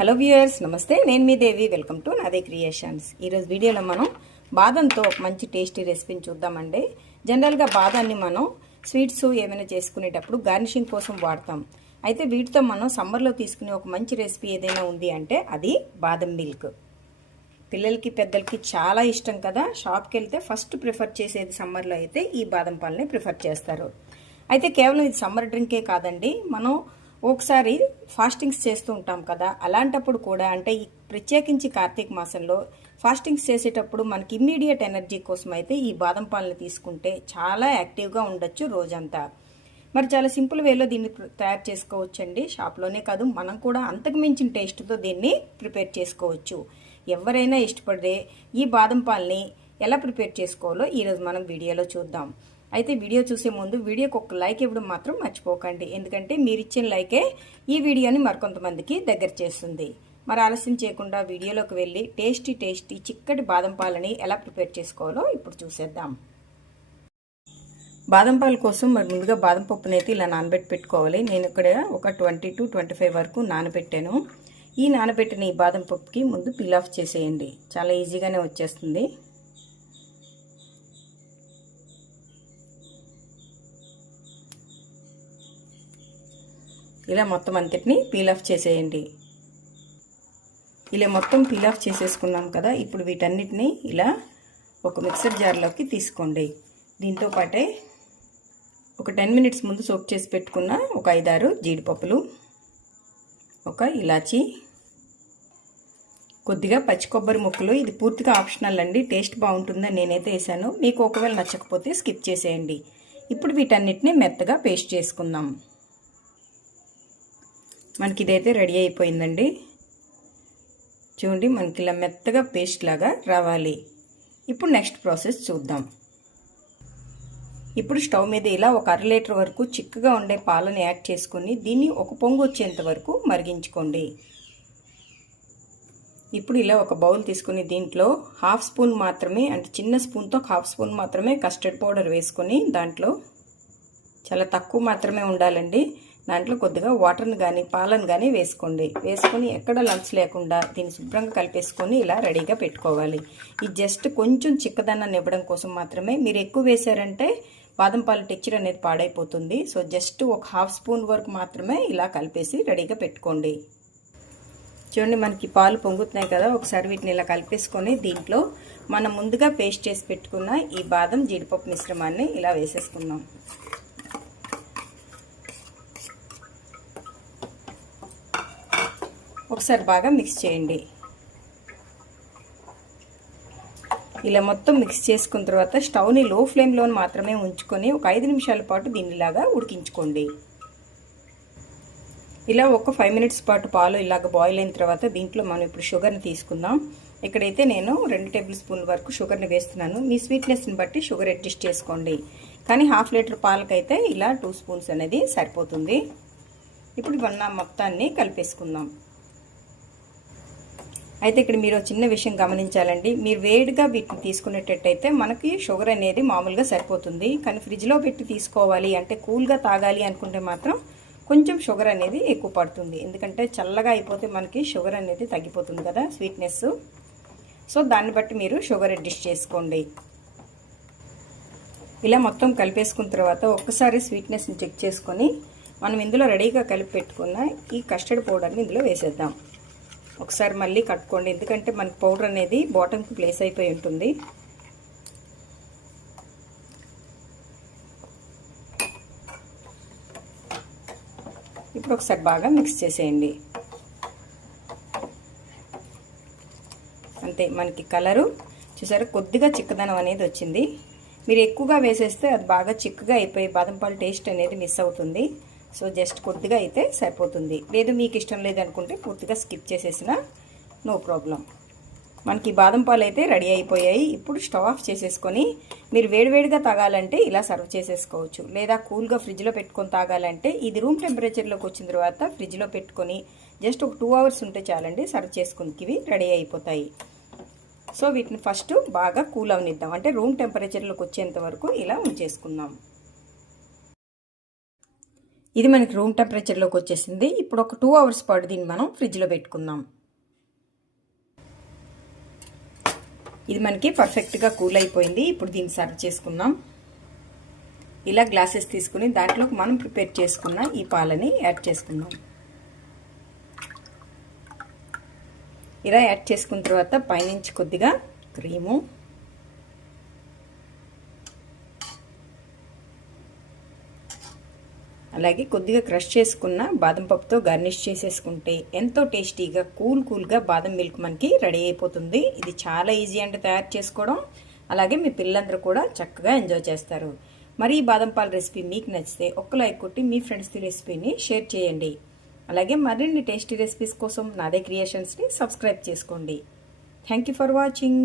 Hello viewers, నమస్తే. నేను మీ దేవి. Welcome to నాదే క్రియేషన్స్. ఈరోజు వీడియోలో మనం బాదంతో ఒక మంచి టేస్టీ రెసిపీని చూద్దామండి. జనరల్గా బాదాన్ని మనం స్వీట్స్ ఏమైనా చేసుకునేటప్పుడు గార్నిషింగ్ కోసం వాడతాం. అయితే వీటితో మనం సమ్మర్లో తీసుకునే ఒక మంచి రెసిపీ ఏదైనా ఉంది అంటే అది బాదం మిల్క్. పిల్లలకి పెద్దలకి చాలా ఇష్టం కదా. షాప్కి వెళ్తే ఫస్ట్ ప్రిఫర్ చేసేది సమ్మర్లో అయితే ఈ బాదం పాలని ప్రిఫర్ చేస్తారు. అయితే కేవలం ఇది సమ్మర్ డ్రింకే కాదండి, మనం ఒకసారి ఫాస్టింగ్స్ చేస్తూ ఉంటాం కదా, అలాంటప్పుడు కూడా అంటే ప్రత్యేకించి కార్తీక మాసంలో ఫాస్టింగ్స్ చేసేటప్పుడు మనకి ఇమ్మీడియట్ ఎనర్జీ కోసం అయితే ఈ బాదం పాలను తీసుకుంటే చాలా యాక్టివ్గా ఉండొచ్చు రోజంతా. మరి చాలా సింపుల్ వేలో దీన్ని తయారు చేసుకోవచ్చండి. షాప్లోనే కాదు, మనం కూడా అంతకు మించిన టేస్ట్తో దీన్ని ప్రిపేర్ చేసుకోవచ్చు. ఎవరైనా ఇష్టపడే ఈ బాదం పాలని ఎలా ప్రిపేర్ చేసుకోవాలో ఈరోజు మనం వీడియోలో చూద్దాం. అయితే వీడియో చూసే ముందు వీడియోకి ఒక లైక్ ఇవ్వడం మాత్రం మర్చిపోకండి, ఎందుకంటే మీరు ఇచ్చిన లైకే ఈ వీడియోని మరికొంతమందికి దగ్గర చేస్తుంది. మరి ఆలస్యం చేయకుండా వీడియోలోకి వెళ్ళి టేస్టీ చిక్కటి బాదం పాలని ఎలా ప్రిపేర్ చేసుకోవాలో ఇప్పుడు చూసేద్దాం. బాదం పాల కోసం మరి ముందుగా బాదం పప్పునైతే ఇలా నానబెట్టి పెట్టుకోవాలి. నేను ఇక్కడ ఒక 20 to 25 వరకు నానబెట్టాను. ఈ నానబెట్టిన ఈ బాదం పప్పుకి ముందు పీల్ ఆఫ్ చేసేయండి, చాలా ఈజీగానే వచ్చేస్తుంది. ఇలా మొత్తం అంతటిని పీల్ ఆఫ్ చేసేయండి. ఇలా మొత్తం పీల్ ఆఫ్ చేసేసుకున్నాం కదా. ఇప్పుడు వీటన్నిటిని ఇలా ఒక మిక్సర్ జార్లోకి తీసుకోండి. దీంతో పాటే ఒక 10 minutes ముందు సోక్ చేసి పెట్టుకున్న ఒక 5-6 జీడిపప్పులు, ఒక ఇలాచీ, కొద్దిగా పచ్చి కొబ్బరి ముక్కలు. ఇది పూర్తిగా ఆప్షనల్ అండి, టేస్ట్ బాగుంటుందని నేనైతే వేసాను. మీకు ఒకవేళ నచ్చకపోతే స్కిప్ చేసేయండి. ఇప్పుడు వీటన్నిటిని మెత్తగా పేస్ట్ చేసుకుందాం. మనకి ఇదైతే రెడీ అయిపోయిందండి. చూడండి, మనకి ఇలా మెత్తగా పేస్ట్ లాగా రావాలి. ఇప్పుడు నెక్స్ట్ ప్రాసెస్ చూద్దాం. ఇప్పుడు స్టవ్ మీద ఇలా ఒక 1/2 లీటర్ వరకు చిక్కగా ఉండే పాలను యాడ్ చేసుకుని దీన్ని ఒక పొంగు వచ్చేంత వరకు మరిగించుకోండి. ఇప్పుడు ఇలా ఒక బౌల్ తీసుకుని దీంట్లో 1/2 స్పూన్ మాత్రమే, అంటే చిన్న స్పూన్తో 1/2 స్పూన్ మాత్రమే కస్టర్డ్ పౌడర్ వేసుకొని, దాంట్లో చాలా తక్కువ మాత్రమే ఉండాలండి, దాంట్లో కొద్దిగా వాటర్ని కానీ పాలను కానీ వేసుకోండి. వేసుకొని ఎక్కడ లంప్స్ లేకుండా దీన్ని శుభ్రంగా కలిపేసుకొని ఇలా రెడీగా పెట్టుకోవాలి. ఇది జస్ట్ కొంచెం చిక్కదనాన్ని ఇవ్వడం కోసం మాత్రమే. మీరు ఎక్కువ వేసారంటే బాదం పాల టెక్చర్ అనేది పాడైపోతుంది. సో జస్ట్ ఒక 1/2 స్పూన్ వరకు మాత్రమే ఇలా కలిపేసి రెడీగా పెట్టుకోండి. చూడండి, మనకి పాలు పొంగుతున్నాయి కదా. ఒకసారి వీటిని ఇలా కలిపేసుకొని దీంట్లో మనం ముందుగా పేస్ట్ చేసి పెట్టుకున్న ఈ బాదం జీడిపప్పు మిశ్రమాన్ని ఇలా వేసేసుకుందాం. ఒకసారి బాగా మిక్స్ చేయండి. ఇలా మొత్తం మిక్స్ చేసుకున్న తర్వాత స్టవ్ని లో ఫ్లేమ్లో మాత్రమే ఉంచుకొని ఒక 5 నిమిషాల పాటు దీనిలాగా ఉడికించుకోండి. ఇలా ఒక 5 minutes పాటు పాలు ఇలాగ బాయిల్ అయిన తర్వాత దీంట్లో మనం ఇప్పుడు షుగర్ని తీసుకుందాం. ఇక్కడైతే నేను 2 టేబుల్ స్పూన్ల వరకు షుగర్ని వేస్తున్నాను. మీ స్వీట్నెస్ని బట్టి షుగర్ అడ్జస్ట్ చేసుకోండి. కానీ 1/2 లీటర్ పాలకైతే ఇలా 2 స్పూన్స్ అనేది సరిపోతుంది. ఇప్పుడు ఇవన్నీ మొత్తాన్ని కలిపేసుకుందాం. అయితే ఇక్కడ మీరు చిన్న విషయం గమనించాలండి, మీరు వేడిగా వీటిని తీసుకునేటట్టయితే మనకి షుగర్ అనేది మామూలుగా సరిపోతుంది. కానీ ఫ్రిడ్జ్లో పెట్టి తీసుకోవాలి అంటే కూల్గా తాగాలి అనుకుంటే మాత్రం కొంచెం షుగర్ అనేది ఎక్కువ పడుతుంది. ఎందుకంటే చల్లగా అయిపోతే మనకి షుగర్ అనేది తగ్గిపోతుంది కదా, స్వీట్నెస్. సో దాన్ని బట్టి మీరు షుగర్ అడ్జస్ట్ చేసుకోండి. ఇలా మొత్తం కలిపేసుకున్న తర్వాత ఒక్కసారి స్వీట్నెస్ని చెక్ చేసుకొని మనం ఇందులో రెడీగా కలిపి పెట్టుకున్న ఈ కస్టర్డ్ పౌడర్ని ఇందులో వేసేద్దాం. ఒకసారి మళ్ళీ కట్టుకోండి, ఎందుకంటే మనకి పౌడర్ అనేది బాటమ్కి ప్లేస్ అయిపోయి ఉంటుంది. ఇప్పుడు ఒకసారి బాగా మిక్స్ చేసేయండి. అంతే, మనకి కలరు చూసారా, కొద్దిగా చిక్కదనం అనేది వచ్చింది. మీరు ఎక్కువగా వేసేస్తే అది బాగా చిక్కగా అయిపోయి బాదం పాలు టేస్ట్ అనేది మిస్ అవుతుంది. సో జస్ట్ కొద్దిగా అయితే సరిపోతుంది. లేదు మీకు ఇష్టం లేదనుకుంటే పూర్తిగా స్కిప్ చేసేసినా నో ప్రాబ్లం. మనకి బాదం పాలు అయితే రెడీ అయిపోయాయి. ఇప్పుడు స్టవ్ ఆఫ్ చేసేసుకొని మీరు వేడివేడిగా తాగాలంటే ఇలా సర్వ్ చేసేసుకోవచ్చు. లేదా కూల్గా ఫ్రిడ్జ్లో పెట్టుకొని తాగాలంటే ఇది రూమ్ టెంపరేచర్లోకి వచ్చిన తర్వాత ఫ్రిడ్జ్లో పెట్టుకొని జస్ట్ ఒక 2 hours ఉంటే చాలండి, సర్వ్ చేసుకుని ఇవి రెడీ అయిపోతాయి. సో వీటిని ఫస్ట్ బాగా కూల్ అవనిద్దాం, అంటే రూమ్ టెంపరేచర్లోకి వచ్చేంత వరకు ఇలా ఉంచేసుకుందాం. ఇది మనకి రూమ్ టెంపరేచర్లోకి వచ్చేసింది. ఇప్పుడు ఒక 2 అవర్స్ పాటు దీన్ని మనం ఫ్రిడ్జ్లో పెట్టుకుందాం. ఇది మనకి పర్ఫెక్ట్గా కూల్ అయిపోయింది. ఇప్పుడు దీన్ని సర్వ్ చేసుకుందాం. ఇలా గ్లాసెస్ తీసుకుని దాంట్లోకి మనం ప్రిపేర్ చేసుకున్న ఈ పాలని యాడ్ చేసుకుందాం. ఇలా యాడ్ చేసుకున్న తర్వాత పైనుంచి కొద్దిగా క్రీము, అలాగే కొద్దిగా క్రష్ చేసుకున్న బాదం పప్పుతో గార్నిష్ చేసేసుకుంటే ఎంతో టేస్టీగా కూల్గా బాదం మిల్క్ మనకి రెడీ అయిపోతుంది. ఇది చాలా ఈజీ అంటే తయారు చేసుకోవడం. అలాగే మీ పిల్లలందరూ కూడా చక్కగా ఎంజాయ్ చేస్తారు. మరి ఈ బాదం పాల రెసిపీ మీకు నచ్చితే ఒక్క లైక్ కొట్టి మీ ఫ్రెండ్స్కి రెసిపీని షేర్ చేయండి. అలాగే మరిన్ని టేస్టీ రెసిపీస్ కోసం నాదే క్రియేషన్స్ని సబ్స్క్రైబ్ చేసుకోండి. Thank you for watching.